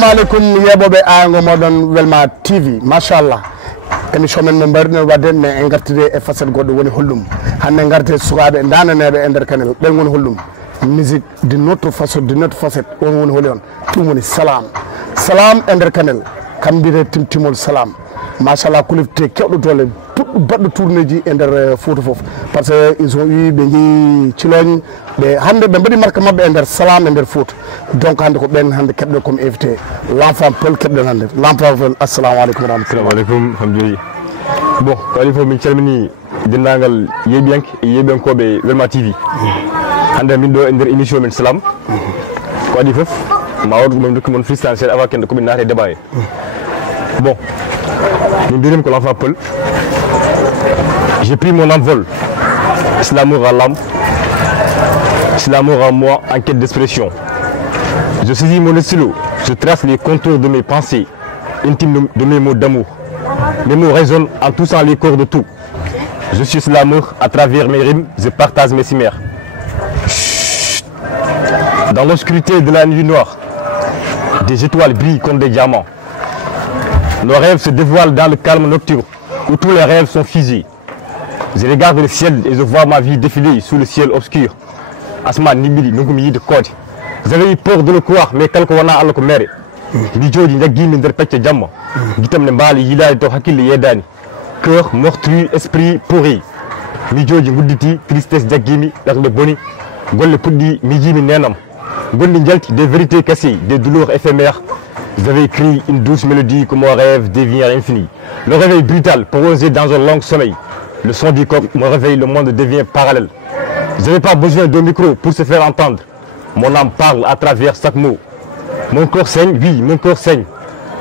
assalamu alaikum yeboɓe ayango moɗon Welma TV machallah émission men mo mbarino wadde ne en gartide e facette goɗɗo woni hollum hande garde sukaɓe dananeɓe e nder kanel ɓen woni hollum musique d'une autre façon d'une autre facette on woni holi on ɗum woni salam salam e nder kanel kam mbiyete timtimol salam machallah kolifte kewɗo dole puɗɗo baɗɗo tourné ji e nder Fouta foof par ce que ils ont eu ɓe jeeyi Thilogne ɓe hande ɓe mbaɗi marque mabɓe e nder salam e nder Fouta donc hande ko ɓen hande keɗɗo comme invité l'enfant Peul keɗɗen hande l'enfant Peul assalamu aleykum warahmatullahi aleykum hamdoulillah bon ko adi fof min calmini dendagal yeeɓiyanke e yeeɓiyankoɓe Welma TV hande min ɗo e nder émission men salam ko adi fof ma waɗ ɗumen dokki mon freestyle seeɗa avant kenɗo komin naate débat e bon min mbirimi ko l'enfant Peul. J'ai pris mon envol, c'est l'amour à l'âme, c'est l'amour à moi en quête d'expression. Je saisis mon stylo, je trace les contours de mes pensées, intimes de mes mots d'amour. Mes mots résonnent en touchant les corps de tout. Je suis l'amour à travers mes rimes, je partage mes cimères. Dans l'obscurité de la nuit noire, des étoiles brillent comme des diamants. Nos rêves se dévoilent dans le calme nocturne, où tous les rêves sont fusés. Je regarde le ciel et je vois ma vie défiler sous le ciel obscur. Asma nibili nungumi de code. J'avais eu peur de le croire, mais quelque wana Allah ko mere. Di jodi njaggi mi nder pecce jamma. Gitam ne mbali yilaade to hakkille yedani. Cœur meurtri, esprit pourri. Mi jodi ngudditi tristesse jaggimi darde boni. Golle puddi mi jimi nenam. Gondi jalti des vérités cassées, des douleurs éphémères. J'avais écrit une douce mélodie que mon rêve devient infini. Le réveil brutal, posé dans un long sommeil. Le son du coq me réveille, le monde devient parallèle. Je n'avais pas besoin de micro pour se faire entendre. Mon âme parle à travers chaque mot. Mon corps saigne, oui, mon corps saigne.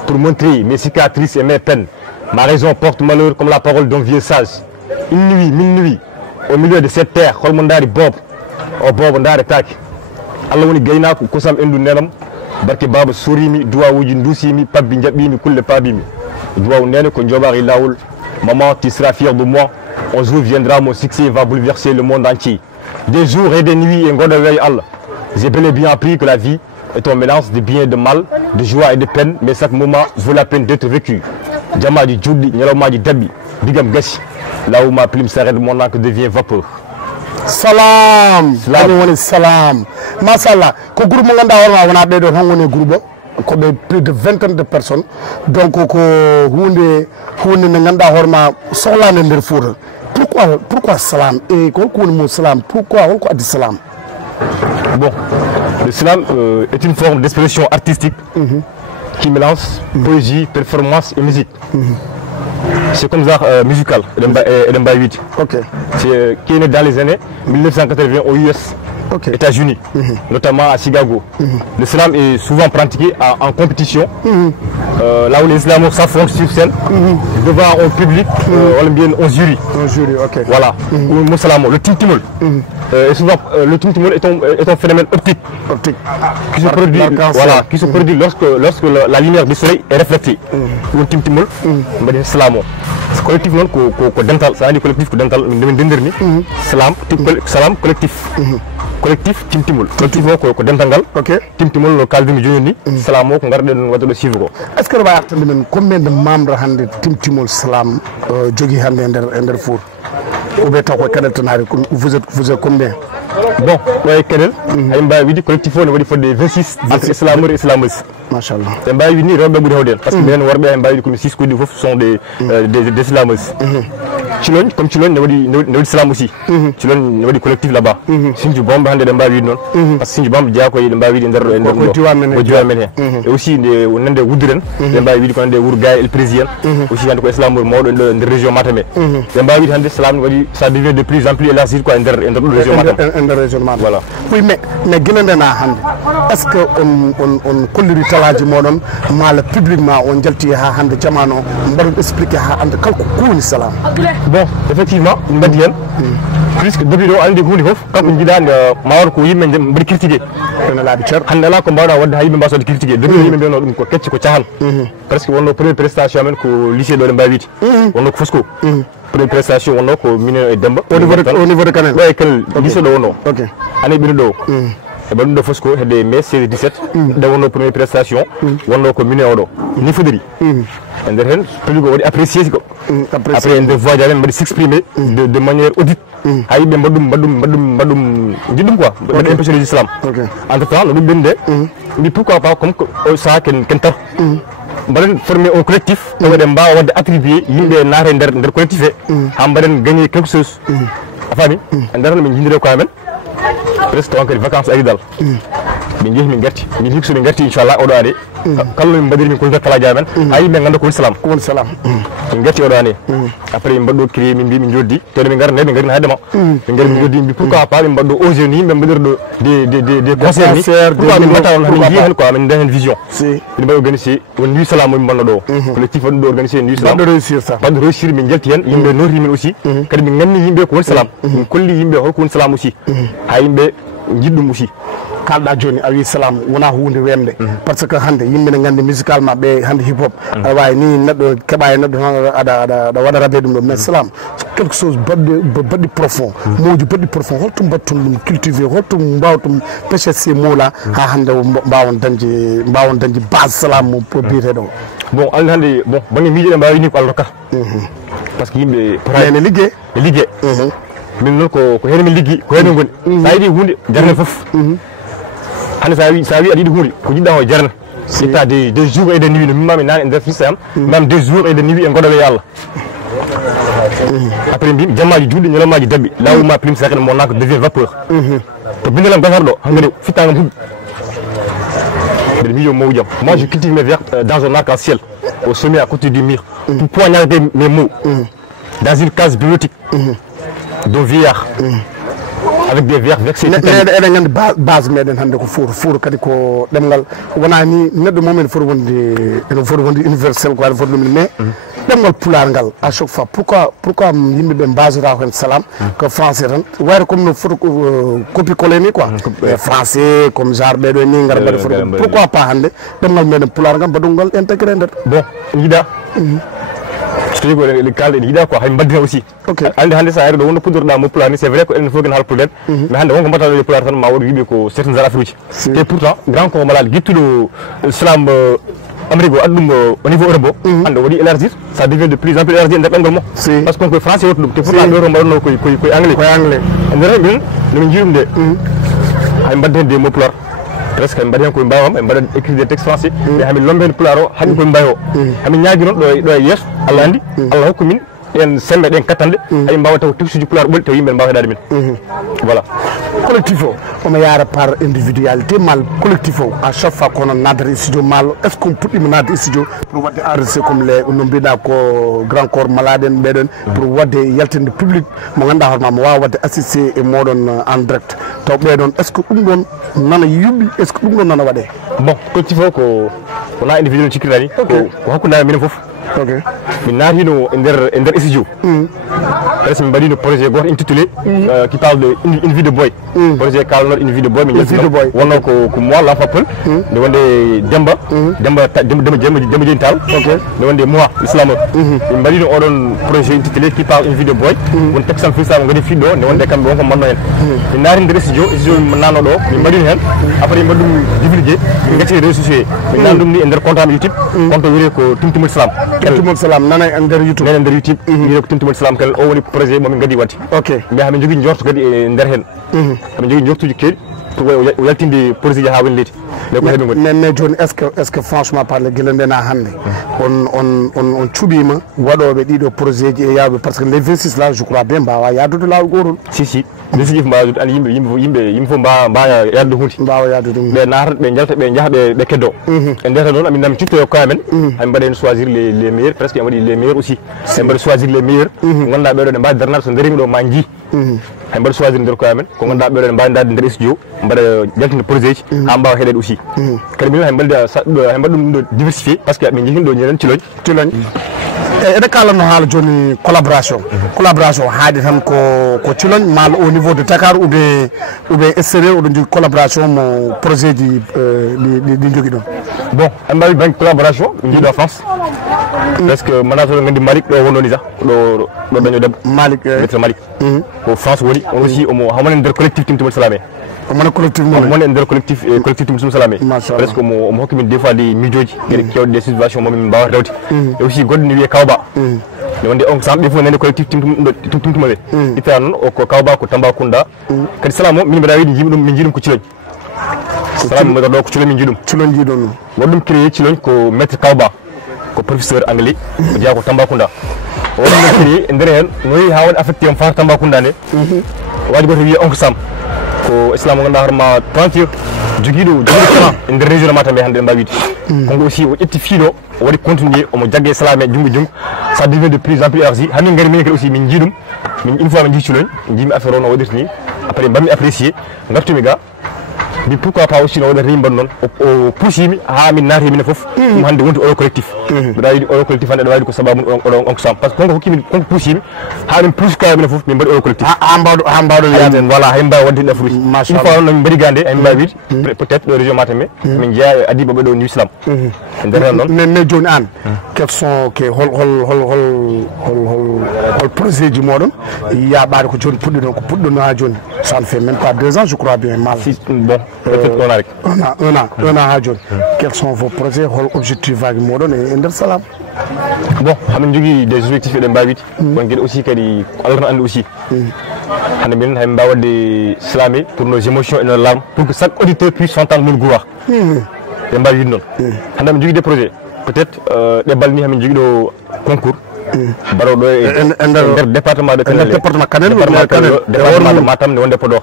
Pour montrer mes cicatrices et mes peines. Ma raison porte malheur comme la parole d'un vieux sage. Une nuit, mille nuits, au milieu de cette terre, Holmondari Bob, au Bob Ndari Tak. Allah woni gaynaako kosam endu nenam. Barke baba surimi duwawuji ndusimi pabbi jabbimi kulle pabimi duwaw nene ko jobari lawol. Maman, tu seras fière de moi. Un jour viendra, mon succès va bouleverser le monde entier. Des jours et des nuits et ngoda wey Allah. J'ai bel et bien appris que la vie est un mélange de bien et de mal, de joie et de peine, mais chaque moment vaut la peine d'être vécu. Djamadi djoudi, nyalomadi dabi, bigam gashi. Là où ma plume s'arrête, mon encre devient vapeur. salam salam salam machallah ko groupe mo ganda horma wona ɓeɗo tan woni groupe ko ɓe plus de 20 de personnes donc ko hunde nde ganduɗa hoorema sohlade nder Fouta pourquoi salam et holko woni mo salam pourquoi holko addi salam? Bon, le slam est une forme d'expression artistique qui mélange poésie, performance et musique. C'est comme ça musical, et Mbaye okay. Qui est né dans les années 1980 aux US, États-Unis, notamment à Chicago. Le slam est souvent pratiqué en compétition, là où les islamos s'affrontent sur scène, devant un public, un jury. Un jury, ok. Voilà, le timtimol. Le timtimol est un phénomène optique qui se produit, lorsque la lumière du soleil est reflétée. Le timtimol, slamo. Collectif non ko dental, ça dit collectif ko dental ndenderni salam collectif. Collectif timtimol. Collectif ko dentangal. OK. Timtimol no kaldumi joni ni salam ko garden wato do suivre ko. Est ce que ba artande men combien de membres hande timtimol salam jogi hande ender Fouta? Ou bien ko kadal tanari vous êtes combien? Bon, ouais kadal ay mba widi collectif on wadi fodde 26 entre islameur et islameuse. Machallah. Et mba widi ni robbe budi hawden parce que men worbe ay mba widi ko 6 ko di fof sont des islameuses. Thilogne comme Thilogne ne wadi islam aussi. Thilogne ne wadi collectif là-bas. Sinju bombe hande de mba widi non parce que Sinju bombe dia ko yide mba widi nder ko diwa men et aussi nande wuduren de mba widi ko nande wurgaay el président aussi hande ko islameur mawdo nder région Matam de mba widi hande islam wadi ça devient de plus en plus élargi quoi nder région Matam. Voilà. Oui mais guenandena hande est-ce que on kolliri talaji modon mala publiquement on jalti ha hande jamano mbaɗo expliquer ha hande kalko kowoni salam? Bon, effectivement, on va dire, puisque depuis le année de Goulif, quand on dit là, Maor ko yimɓe mbaɗi critiqué. Hande la ko mbawɗa wadde ha yimɓe mbasode critiqué. Depuis yimɓe mbiyano ko kecce ko cahan. Presque wonno première prestation men ko lycée ɗo ɗe mbawi wiide. Wonno ko Fosco. Première prestation wonno ko minen e Demba. Au niveau de Kanel. Ouais, Kanel lycée ɗo wonno. OK. Année ɓiri ɗo. e ba ɗum ɗo fosco hedde mai 16-17 nde wonno première prestation wonno ko mine oɗo ni fodiri e nder hen public o waɗi apprécié ko après en nder voyage amen mbaɗi s'exprimer de manière audite ha yimɓe mbaɗɗum jiɗɗum quoi mbaɗi impressionné l'islam entre temps no ɗum ɓende mbi pourquoi pas comme o saha ken tar mbaɗen formé un collectif ɗo waɗen mbawa wadde attribué yimɓe naate nder collectif he ha mbaɗen gagné quelque chose a faami e nder no min jindire ko amen presque on kadi vacances ari dal min jeehi min garti min hikso min garti inchallah oɗo année kala min mbaɗiri min kolta kalaji amen ha yimɓe ganda ko woni salam min garti oɗo année après min mbaɗɗo créé min mbi min joddi teɗo min garane min garino haydema min gari min joddi min mbi pourquoi pas min mbaɗɗo osé ni yimɓe mbaɗirɗo des conseils ni pourquoi min mbatta on min jiya hen quoi min dañ hen vision min mbaɗi organisé won nuit salam min bonno ɗo collectif waɗi ɗo organisé nuit salam baɗɗo réussir min jalti hen yimɓe noti min aussi kadi min ganni yimɓe ko woni salam min kolli yimɓe holko woni salam aussi ha yimɓe jiɗɗum aussi kalɗa joni a wi salam wona hunde wemde par ce que hande yimɓe ne gandi musicalement ɓe hande hip hop aɗa wawi ni neɗɗo keeɓa e neɗɗo aɗa waɗa rabe ɗum ɗo mais salam quelque chose baɗɗi profond moji baɗɗi profond holto mbatton ɗum cultivé holto mbawtum péché ces mots là ha hande mbawon dañde base salam mo biyeteɗo bon andi hande bon banggue miijo ɗe mbawi ni ko Allah rokkata par ce que yimɓe potane ligguey min noon ko hen min liggi ko hen min goni sa yiiɗi hunde jarne foof hande sa wi aɗa yiiɗi hunde ko jiɗɗa o jarna itta des jours et des nuits no mimmami nane e nder fils am mam des jours et des nuits e goɗoɓe yo Allah après mbimi jammaji julɗi ñalawmaji dabɓi lawuma prime sakene mon nako devient vapeur to bindelam gasarɗo hankkadi fittagam huuɓi mbeɗa miijo mowu jaam moi je cultive mes vers dans un arc-en-ciel au sommet à côté du mur pour poignarder mes mots dans une case bibliothèque d'un vieillard avec des vers vexés eɗen gandi base meɗen hande ko four kadi ko ɗemgal wona ni neɗɗo moom ene foti wonde universel ko aɗa foti ɗumen mais ɗemgal pular ngal à chaque fois pourquoi yimɓeɓe mbasora hen salam ko français tan wayre comme no foti copie collé ni quoi français comme genre ɓeɗo ni gara mbaɗa foti pourquoi pas hande ɗemgal meɗen pular ngal mbaɗum ngal intégré nder bon yiiɗa so tawi ko kalde ɗe yiiɗa quoi hay mbaddina aussi hande sa ari ɗo wonno puddorɗa mo pulaar ni c'est vrai ko enen fof ken haala pulaar mais hande wonko mbattaɗo e pulaar tan ma woɗ wiiɓe ko certaines affaires uji et pourtant grand ko malal guittuɗo islam Amérique o addu ɗum au niveau Europe o hande waɗi élargir ça devient de plus en plus élargi e nder ɗemgal mo par ce que koye français wottu ɗum te pourtant ɗo to mbaɗonno koye anglais e nder min nomin jiiɗum de hay mbadda hen des mots pulaar presque mbaɗi hen koye mbawam e mbaɗa écrit des textes français mais hamin lomba hen pulaar o haɗi koye mbawi o hamin ñaagui noon ɗo e yeeso Allah andi Allah hokku min ɗen sembe ɗen kattande hay mbawa taw texte uji pulaar ɓolɗi taw yimɓe mbawa heɗade min voilà collectif o omo yaara par individualité mal collectif o à chaque fois kono nadata studio mal est ce que on puɗɗima nadde studio pour wadde enregistré comme les no mbiɗa ko grand corps malade en ɓeɗon pour wadde yaltinde public mo ganduɗa hoorema mo wawa wadde assisté e moɗon en direct taw ɓeɗon est ce que ɗum ɗon nana yuɓɓi est ce que ɗum ɗon nana waɗe bon collectif o ko wona individuel cikkirani ko hakkude minen foof min naatino e nder studio presque min mbaɗino projet goto intitulé qui parle de une vie de boy projet kalanoɗo une vie de boy min jaltino wonno ko moi l'enfant peul nde wonde demba jeni tal nde wonde moi l'islam min mbaɗino oɗon projet intitulé qui parle une vie de boy won texan filsamo gadi fiɗɗo nde wonde kamɓe wonko manno hen min naati nder studio min nanno ɗo min mbaɗino hen après mbaɗi ɗum divulgué min gacci réseaux sociaux min nan ɗum ni e nder compte am YouTube compte wiye ko Timtimol Islam Timtimol Salam nana e nder YouTube nana e nder YouTube wiye ko Timtimol Salam kel o woni projet momin gadi wadde mais hamin jogui jorto kadi e nder hen hamin jogui jortuji keeɗi pour o yaltinde projet ji ha woni leydi mais joni est ce que franchement parler guila ndena hande on cuuɓima waɗoɓe ɗiɗo projet ji e yawɓe par ce que les 26 là je crois bien mbawa yadude lawol gotol si lesiji mbawa yadude andi yimɓe fof mbawa yadude hunde mbawa yadude ɓe natata ɓe jalta ɓe jaaha ɓe keddo e ndeta noon amin nami cittoyo koye men hamin mbaɗa hen choisir les meilleurs presque en waɗi les meilleurs aussi en mbaɗa choisir les meilleurs ko ganduɗa ɓeɗo ne mbawi darnade so darimi ɗo ma jii hay mbaɗa choisir nder koye men ko ganduɗa ɓeɗo ne mbawi dade nder studio mbaɗa jaltinde projet ji ha mbawa heɗede aussi kadi min hay mbaɗa ɗum ɗo diversifié par ce que min jeehin ɗo ñenen Thilogne eɗe kalanno haala joni collaboration haaɗi tan ko Thilogne mal au niveau de Dakar ou bien extérieur oɗon jogui collaboration mo projet ji ɗi jogui ɗon bon en mbawi banque collaboration min jiiɗo France presque manata to gandi Malik ɗo wononi sah ɗo daño debbo Malik maître Malik ko France woni on aussi omo hamonen nder collectif Timtimol Salam mon collectif mon collectif collectif Muslim Salamé presque mo hokki min des fois des mijoji des situations mo min bawa dawti et aussi goddo ni wi Kawba wonde on sam defo nene collectif tumtumabe ita non o ko Kawba ko Tambacounda kadi salamo min bada widi jimi dum min jidum ko ciloñ salam mo do ko ciloñ min jidum ciloñ jidon wodum créé ciloñ ko maître Kawba ko professeur anglais ko dia ko Tambacounda wodum créé ndere hen noyi ha won affecté on fa Tambacounda ne wadi goto wi on sam ko islam nganda harma peinture jogido plan en der région Matambe hande mbawiti kongo aussi o etti fiino o wadi continuer o mo jagge salame jungu ça devient de plus en plus élargi hamin ngari min aussi min jidum min une fois min jicculoñ jimi affaire on o wadirni après bammi apprécier ngaftumi ga bi pourquoi pas aussi no wada rimban non o poussimi ha min naati min fof dum hande wonti o collectif da yidi o collectif hande wadi ko sababu on sam parce que konko hokkimi konko poussimi ha min pousse ka min fof min badi o collectif ha mbawdo yaden voilà hay mbaw wonde da fruit il faut non bari gande ay mbawid peut-être le région Matambe min jeya adiba be do ni islam ndere non mais joni an quels sont que hol projet du modon ya baade ko joni puddo non ko puddo no ha joni ça ne fait même pas 2 ans je crois bien mal bon peut-être un an ha joni quels sont vos projets hol objectif vague modon e nder salam bon hamin jogi des objectifs de mbawiti bon gel aussi kadi Allah andi aussi hande min hay mbawde slamé pour nos émotions et nos larmes pour que chaque auditeur puisse entendre mon goût de mbawit non hande min jogi des projets peut-être des balni hamin jogi do concours baro do nder département de Kanel département de Matam ne wonde podo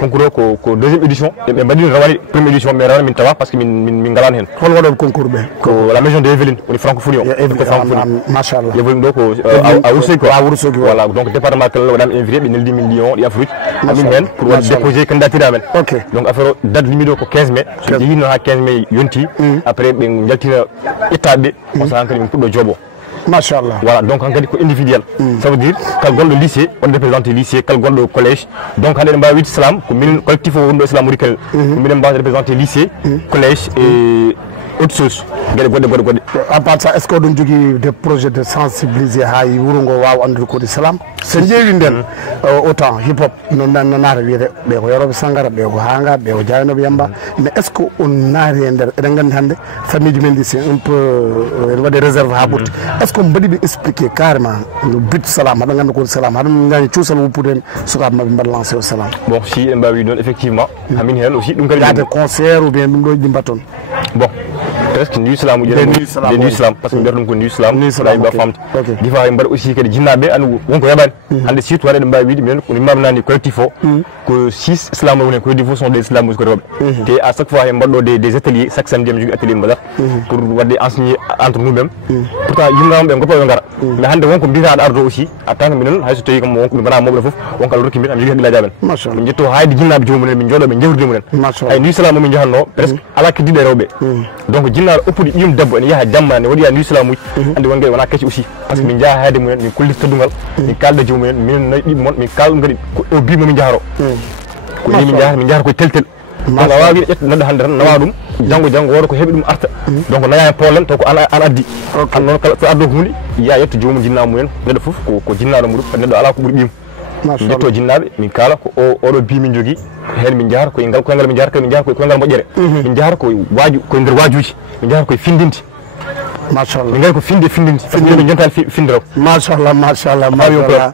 concours ko deuxième édition be mbadi rawali première édition mais rawali min tawa parce que min galan hen hol wadon concours be ko la maison de Evelyne woni francophonie ko francophonie machallah Evelyne do ko a Wursogi voilà donc département Kanel wadam invité be neldi million di afrique amin hen pour wad déposer candidature amen donc affaire date limite ko 15 mai yino ha 15 mai yonti après be jaltina itabe on sankani min puddo jobo machallah voilà donc en cas individuel ça veut dire kal gondo lycée on représente lycée kal gondo collège donc hande mbawi islam ko min collectif o wondo islam murikel min mbawi représenter lycée collège et autre chose godde à part ça est ce que on jogui des projets de sensibiliser hay wurongo waaw andu ko islam se jeewi den autant hip hop non naara wiide be ko yorobe sangara be ko hanga be ko jayno yamba mais est ce que on naari ender eden gandi hande famille men c'est un peu wade réserve ha bout est ce que on badi be expliquer carrément le but salam hada gandi ko salam hada ngani ciusal wupuden suka mabbe mbad lancer au salam bon si en mbawi don effectivement amin hen aussi dum kadi des concerts ou bien dum do jimbaton bon presque ni islam ni islam parce que nderdum ko ni islam day ba famt difa ay mbar aussi kadi jinnabe anu wonko yabani hande surtout wade mbawi widi men ko mamnani collectif o ko 6 islam woni ko difu sont des islam ko robe té à chaque fois ay mbardo des ateliers chaque samedi am jogi atelier mbadar pour wadde enseigner entre nous mêmes pourtant yimnam be ngopo ngara mais hande wonko mbita da ardo aussi attendre minen hay so tawi kam wonko bana mobla fof wonko ala rokki min am jogi hadi laajaben min jetto haydi jinnabe joomunen min jodo be jewrde munen ay ni islam min jahanno presque ala ke dide rewbe donc jinnaɗo oppude ƴum debbo ene yaaha jamma ne waɗi ya islam uji andi won gueɗe wona kecci aussi par ce que min jaaha haade mumen min kullita teddugal min kalda joomumen minen nayi ɗiɓe moon min kalɗum kadi o bima min jaharo ko ni min jahata koye teltel donc a wawi ƴetta neɗɗo hande tan nawa ɗum janggo woda ko heeɓi ɗum arta donc naya hen probléme taw ko an addi an noon kala so addo ko hunde ya yetta joomum jinnaɗo mumen neɗɗo foof ko jinnaɗo muɗum neɗɗo ala ko ɓuuri ɓiima jetto jinnaɓe min kala ko oɗo bi min jogui hen min jahata koye ngal koyngal min jahata min jahata koye koyngal moƴƴere min jahata koye koye nder wajuji min jahata koye findinti machallah min gari ko finde min jontal findiraw machallah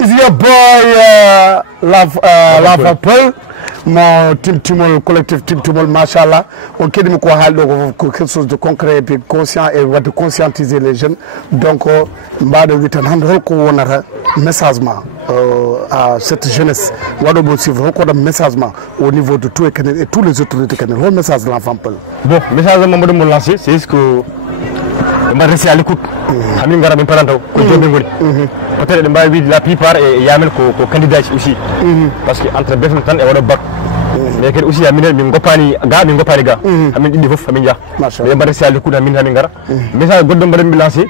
is your boy Lava Peul mon Timtimol collectif Timtimol machallah on kedimi ko haaldo ko quelque chose de concret et conscient et de conscientiser les jeunes donc mbaɗo wi tan hande holko wonata message ma à cette jeunesse waɗo bo suivre holko waɗa message ma au niveau de tout Kanel et tous les autorités Kanel hol message de l'enfant Peul bon message mamadou mo lancé c'est ce que mbaɗa resti à l'écoute hamin gara min parantaw ko joɓe goni peut-être ɗe mbawi wiide la plupart e yamen ko candidat ji aussi par ce que entre BFM tan e waɗo bac mais kadi aussi aminen min goppani ga hamin ɗiɗi foof hamin jaa ɓe mbaɗa resti à l'écoute hamin gara message goɗɗo mbaɗa mi lancé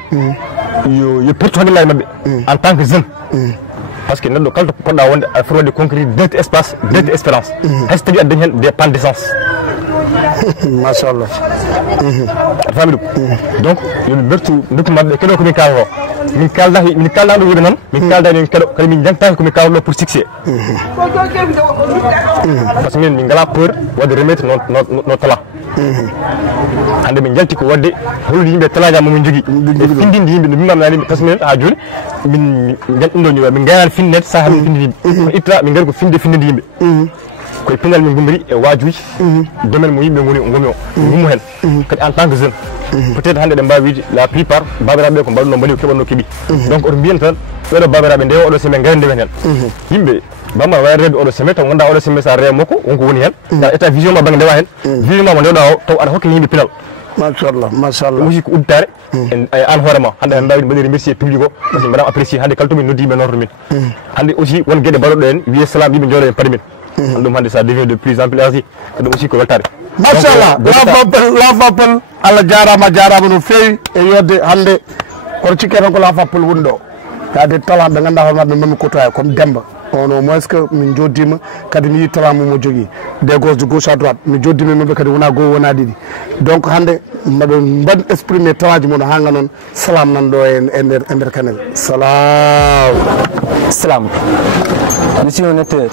yo pertu hakkillaji mabɓe en tant que jeune par ce que neɗɗo kala to poɗɗa wonde a foti wadde conquérir d'autres espace d'autres espérance hayso tawi aɗa dañi hen des pans d'essence machallah famille donc yo bertu ndu mabbe kedo ko mi kallo min kalda do wude non min kalda ni kedo kala min jangta ko mi kallo pour succès parce que min ngala peur wade remettre no talent hande min jalti ko wadde holli yimbe talaja mo min jogi findindi yimbe min namna parce que min ha joni min jaltindo ni min ngayal finnet sa ham findindi itra min ngar ko findindi yimbe koy pinal min gumbiri e wajuji domaine mo yimbe ngoni ngumo hen kadi en tant que jeune peut-être hande de mbawi la plupart babirabe ko mbalno mbali ko kebonno kebi donc on bien tan do babirabe ndewo odo seme ngande wen hen yimbe bamba wayredo odo seme to gonda odo seme sa remoko wonko woni hen da état vision ma bang dewa hen vision ma ndedo taw ada hokke yimbe pinal machallah musique uddare an horema hande en mbawi mbadi remercier public ko parce que madame apprécier hande kalto min noddi men nordre min hande aussi won gede barodo en wiye salam yimbe joodo en parmi min dum hande ça devient de plus en plus ainsi que aussi ko weltare machallah la fapel alla jarama no fewi e yodde hande ko cikke tan ko la fapel wundo kade talent be ganda hono be mami kotoya comme Demba on au moins que min joddima kadi mi talent mo jogi des gosses de gauche à droite mi joddima be kadi wona go wona didi donc hande mabe mbad exprimer talent mo hanga non salam nan do ender kanel salam je suis un auteur.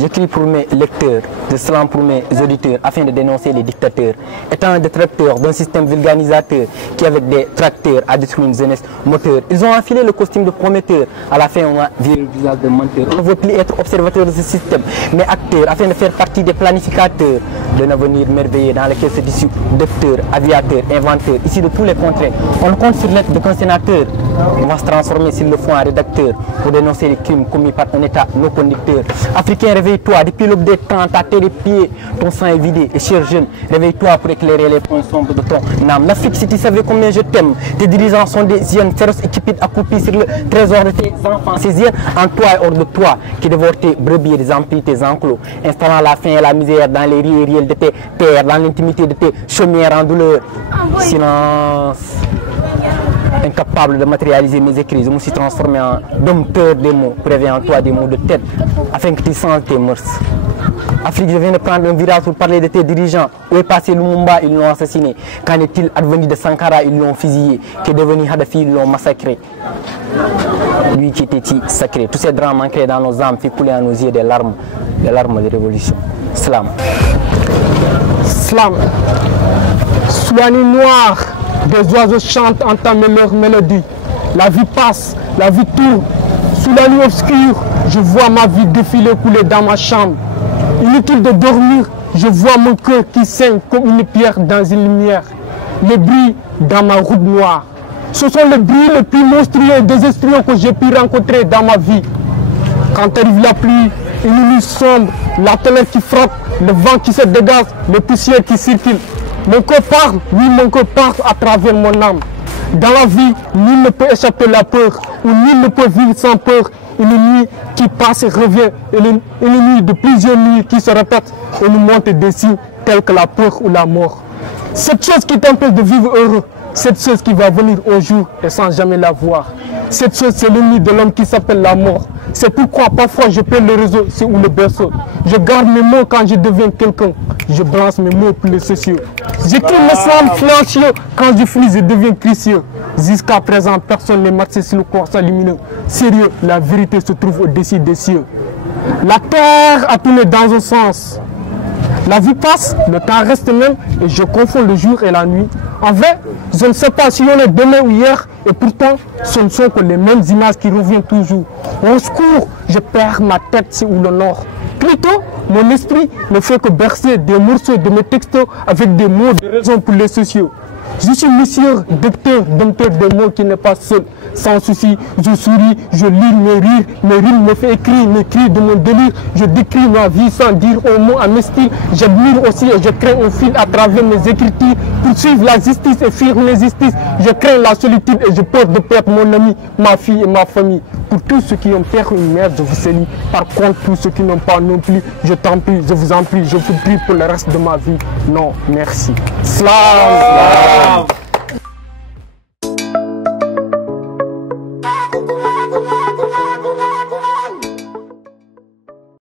J'écris pour mes lecteurs, de salam pour mes auditeurs, afin de dénoncer les dictateurs. Étant un détracteur d'un système vulganisateur qui, avec des tracteurs, a détruit une jeunesse moteur. Ils ont enfilé le costume de prometteur. À la fin, on a viré le visage de menteur. On ne veut plus être observateur de ce système, mais acteur, afin de faire partie des planificateurs d'un avenir merveilleux dans lequel se dissout docteurs, aviateurs, inventeurs, ici de tous les contrées. On compte sur l'aide de sénateur. On va se transformer s'il le faut en rédacteur pour dénoncer les crimes commis par un État non conducteur. Africain, réveille-toi, depuis l'aube des temps, ta terre des pieds, ton sang est vidé. Et cher jeune, réveille-toi pour éclairer les points sombres de ton âme. L'Afrique, si tu savais combien je t'aime, tes dirigeants sont des hyènes féroces et cupides accroupis sur le trésor de tes enfants. Ces hyènes en toi et hors de toi, qui dévorent tes brebis et des emplis, tes enclos, installant la faim et la misère dans les riz et riels de tes terres, dans l'intimité de tes chaumières en douleur. Silence. Incapable de matérialiser mes écrits, je me suis transformé en dompteur des mots, pour réveiller en toi des mots de tête, afin que tu sentes tes mœurs. Afrique, je viens de prendre un virage pour parler de tes dirigeants. Où est passé Lumumba? Ils l'ont assassiné. Qu'en est-il advenu de Sankara? Ils l'ont fusillé. Qu'est devenu Kadhafi? Ils l'ont massacré. Lui qui était sacré. Tous ces drames ancrés dans nos âmes fait couler à nos yeux des larmes de révolution. Slam. Slam. Sois nuit noire. Des oiseaux chantent, entament leur mélodie. La vie passe, la vie tourne. Sous la nuit obscure, je vois ma vie défiler, couler dans ma chambre. Inutile de dormir, je vois mon cœur qui saigne comme une pierre dans une lumière. Le bruit dans ma route noire. Ce sont les bruits les plus monstrueux et désastreux que j'ai pu rencontrer dans ma vie. Quand arrive la pluie, une nuit sombre, la tonnerre qui frappe, le vent qui se dégage, les poussières qui circulent. Mon corps parle, oui, mon corps parle à travers mon âme. Dans la vie, nul ne peut échapper la peur, ou nul ne peut vivre sans peur. Une nuit qui passe et revient, une nuit de plusieurs nuits qui se répètent et nous montre des signes tels que la peur ou la mort. Cette chose qui t'empêche de vivre heureux, cette chose qui va venir un jour et sans jamais la voir. Cette chose, c'est l'ennemi de l'homme qui s'appelle la mort. C'est pourquoi parfois je perds le réseau, c'est où le berceau. Je garde mes mots quand je deviens quelqu'un. Je balance mes mots pour les sociaux. J'écris mes slams flancheux. Quand je finis, je deviens Christian. Jusqu'à présent, personne n'est marché sur le constat lumineux. Sérieux, la vérité se trouve au-dessus des cieux. La terre a tourné dans un sens. La vie passe, le temps reste même et je confonds le jour et la nuit. En vrai, je ne sais pas si on est demain ou hier et pourtant, ce ne sont que les mêmes images qui reviennent toujours. Au secours, je perds ma tête ou le nord. Plutôt, mon esprit ne fait que bercer des morceaux de mes textos avec des mots de raison pour les sociaux. Je suis monsieur, docteur, dompteur des mots qui n'est pas seul. Sans souci, je souris, je lis mes rimes me fait écrire mes cris de mon délire. Je décris ma vie sans dire un mot à mes styles. J'admire aussi et je crée un fil à travers mes écritures. Pour suivre la justice et fuir l'injustice, je crains la solitude et je peur de perdre mon ami, ma fille et ma famille. Pour tous ceux qui ont père ou une mère, je vous salue. Par contre, tous ceux qui n'ont pas non plus, je t'en prie, je vous en prie, je vous prie pour le reste de ma vie. Non, merci. Slam.